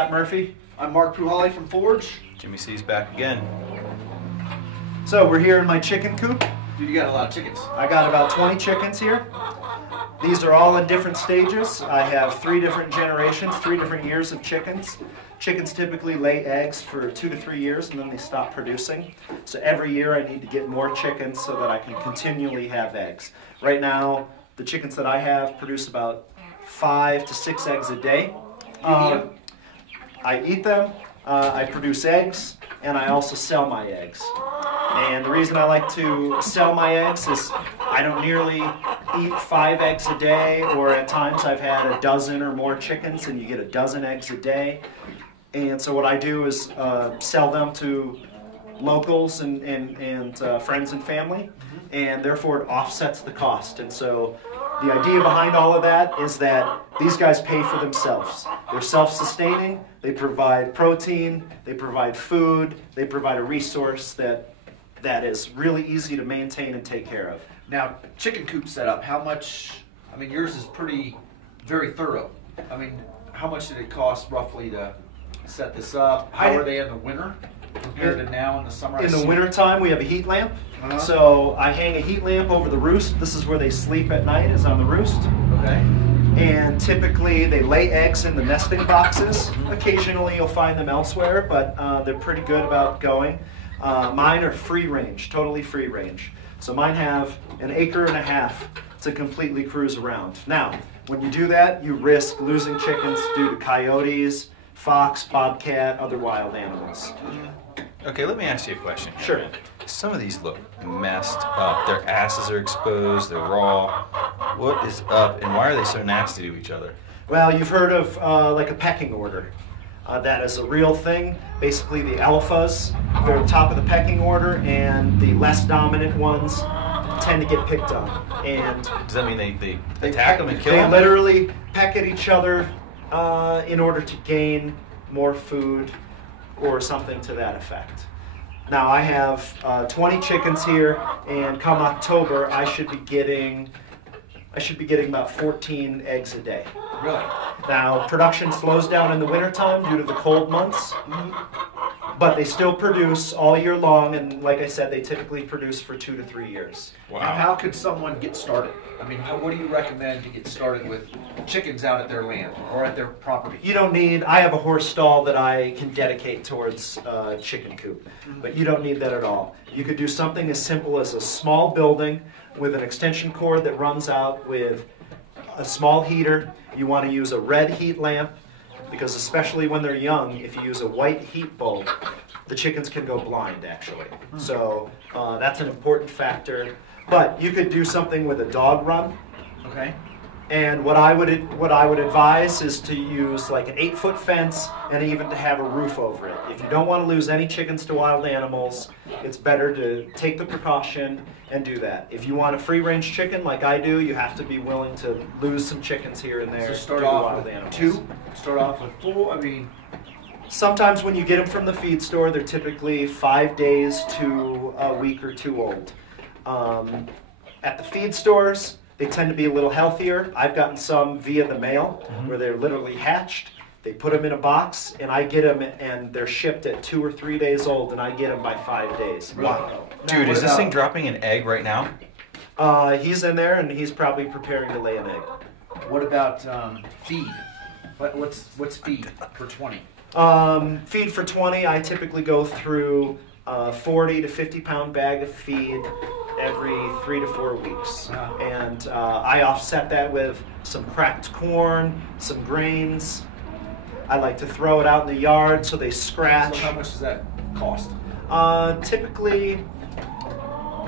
Scott Murphy. I'm Mark Puhali from Forge. Jimmy C's back again. So we're here in my chicken coop. Dude, you got a lot of chickens. I got about 20 chickens here. These are all in different stages. I have 3 different generations, 3 different years of chickens. Chickens typically lay eggs for 2 to 3 years and then they stop producing. So every year I need to get more chickens so that I can continually have eggs. Right now, the chickens that I have produce about 5 to 6 eggs a day. I eat them, I produce eggs, and I also sell my eggs. And the reason I like to sell my eggs is I don't nearly eat 5 eggs a day, or at times I've had a dozen or more chickens and you get a dozen eggs a day. And so what I do is sell them to locals and friends and family, and therefore it offsets the cost. And so the idea behind all of that is that these guys pay for themselves. They're self-sustaining, they provide protein, they provide food, they provide a resource that is really easy to maintain and take care of. Now, chicken coop setup, how much, I mean, yours is very thorough. I mean, how much did it cost roughly to set this up? How are they in the winter compared to now in the summer? In the winter time, we have a heat lamp. So I hang a heat lamp over the roost. This is where they sleep at night, is on the roost. Okay. And typically they lay eggs in the nesting boxes. Occasionally you'll find them elsewhere, but they're pretty good about going. Mine are free range, totally free range. So mine have 1.5 acres to completely cruise around. Now, when you do that, you risk losing chickens due to coyotes, fox, bobcat, other wild animals. Okay, let me ask you a question. Sure. Some of these look messed up. Their asses are exposed, they're raw. What is up, and why are they so nasty to each other? Well, you've heard of like a pecking order. That is a real thing. Basically, the alphas are top of the pecking order, and the less dominant ones tend to get picked on. And does that mean they attack them and kill them? They literally peck at each other in order to gain more food or something to that effect. Now I have 20 chickens here, and come October I should be getting about 14 eggs a day. Really? Now production slows down in the wintertime due to the cold months, but they still produce all year long, and like I said, they typically produce for 2 to 3 years. Wow. Now, how could someone get started? I mean, what do you recommend to get started with chickens out at their land or at their property? You don't need, I have a horse stall that I can dedicate towards chicken coop, but you don't need that at all. You could do something as simple as a small building with an extension cord that runs out with a small heater. You want to use a red heat lamp, because especially when they're young, if you use a white heat bulb, the chickens can go blind, actually. So that's an important factor. But you could do something with a dog run. Okay. And what I would advise is to use like an 8-foot fence, and even to have a roof over it. If you don't want to lose any chickens to wild animals, it's better to take the precaution and do that. If you want a free-range chicken like I do, you have to be willing to lose some chickens here and there. So start off with 2, start off with 4, I mean... Sometimes when you get them from the feed store, they're typically 5 days to a week or 2 old. At the feed stores, they tend to be a little healthier. I've gotten some via the mail where they're literally hatched. They put them in a box, and I get them, and they're shipped at 2 or 3 days old, and I get them by 5 days. Wow. Dude, is this thing dropping an egg right now? He's in there, and he's probably preparing to lay an egg. What about feed? What's feed for 20? Feed for 20, I typically go through a 40 to 50 pound bag of feed every 3 to 4 weeks. And I offset that with some cracked corn, some grains. I like to throw it out in the yard so they scratch. So how much does that cost? Typically,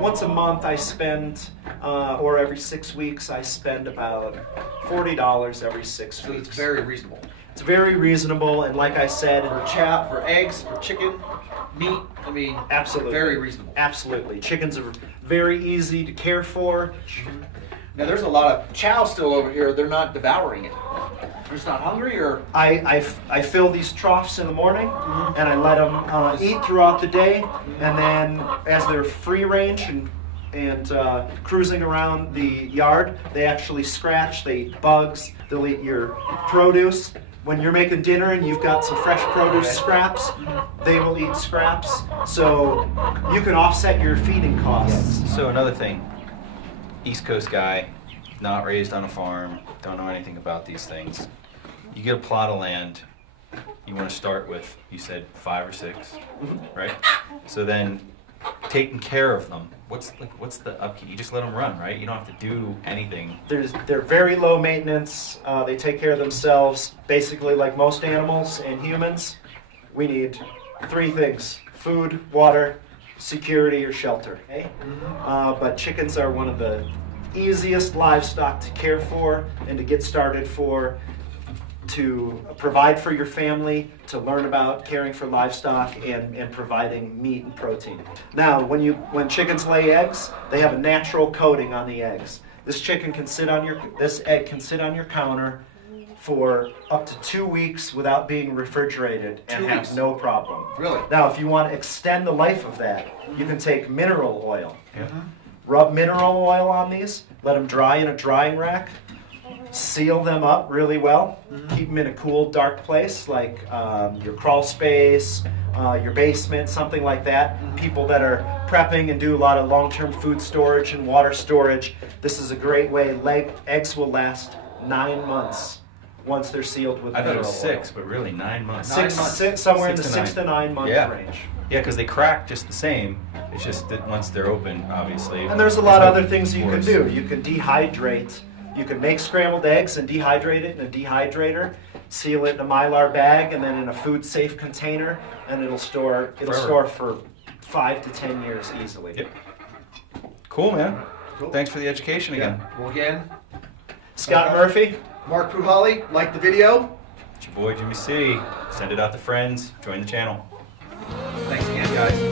once a month I spend, or every 6 weeks, I spend about $40 every 6 weeks. So it's very reasonable. It's very reasonable, and like I said, for eggs, for chicken, meat, I mean, absolutely, very reasonable. Absolutely. Chickens are very easy to care for. Now there's a lot of chow still over here. They're not devouring it. They're just not hungry, or? I fill these troughs in the morning, and I let them eat throughout the day, and then as they're free range and cruising around the yard, they actually scratch, they eat bugs, they'll eat your produce. when you're making dinner and you've got some fresh produce scraps, they will eat scraps. So you can offset your feeding costs. So another thing, East Coast guy, not raised on a farm, don't know anything about these things. You get a plot of land, you want to start with, you said 5 or 6, right? So then taking care of them, what's the upkeep? You just let them run, right? You don't have to do anything. They're very low maintenance. They take care of themselves. Basically, like most animals and humans, we need 3 things: food, water, security, or shelter. Okay? But chickens are one of the easiest livestock to care for and to get started for, to provide for your family, to learn about caring for livestock and providing meat and protein. Now, when chickens lay eggs, they have a natural coating on the eggs. This egg can sit on your counter for up to 2 weeks without being refrigerated and have no problem. Really? Now, if you want to extend the life of that, you can take mineral oil. Rub mineral oil on these, let them dry in a drying rack, seal them up really well, keep them in a cool, dark place like your crawl space, your basement, something like that. People that are prepping and do a lot of long-term food storage and water storage, this is a great way. Eggs will last 9 months once they're sealed with I thought it mineral was 6, but really 9 months. Somewhere in the 6 to 9 month range. Yeah, because they crack just the same. It's just that once they're open, obviously. And there's a lot of other things you can do. You can dehydrate. You can make scrambled eggs and dehydrate it in a dehydrator, seal it in a Mylar bag, and then in a food-safe container, and it'll store for 5 to 10 years easily. Yep. Cool, man. Cool. Thanks for the education again. Well, again, Scott Murphy. Mark Puhali, like the video. It's your boy Jimmy C. Send it out to friends. Join the channel. Thanks again, guys.